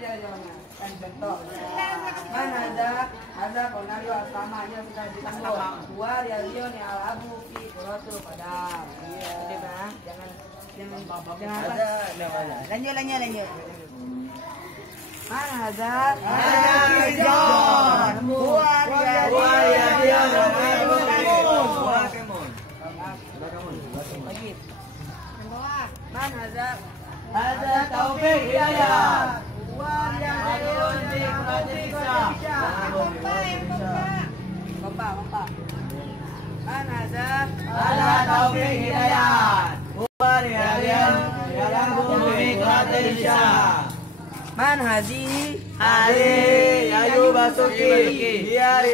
dia jawabnya. Kan contoh. Man ada konario asamanya sudah ditanggung. Dua Rio ni alabu fi quratu padam. Iya. Jangan Ada namanya. Lanjut. Man ada John. Wah, ya dia lagi. Man ada Taufik Hidayat. Kompa. Man ada Taufik Hidayat. Buat kalian dalam bumi Indonesia. Man hazihi Ali Ayu Basuki. Dia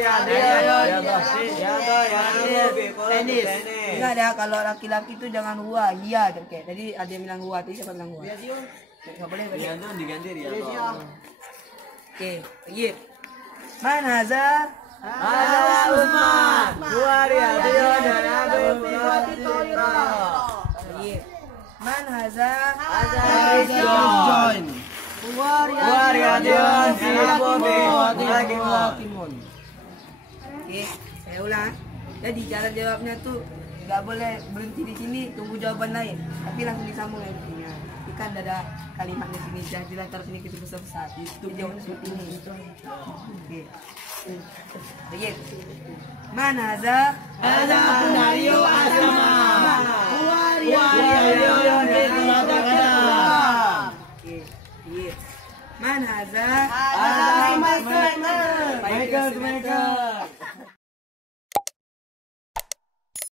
tenis. Ingat ya, kalau laki-laki itu jangan huwa, iya terkait. Jadi ada yang bilang huwa, tadi siapa bilang huwa? Nggak boleh berarti. Rianto diganti Rianto. Oke, lagi. Man haza Usman. Buat Rianto dan Abu lagi. Man haza John. Wariadion si Bobi Timun. Oke, saya ulang. Jadi cara jawabnya tuh nggak boleh berhenti di sini, tunggu jawaban lain, tapi langsung disambung yang intinya. Ikan ada kalimat di sini, jangan dilantar sini kita besar-besar. Itu jawabnya seperti ini. Oke. Baik. Mana ada Konario Asama.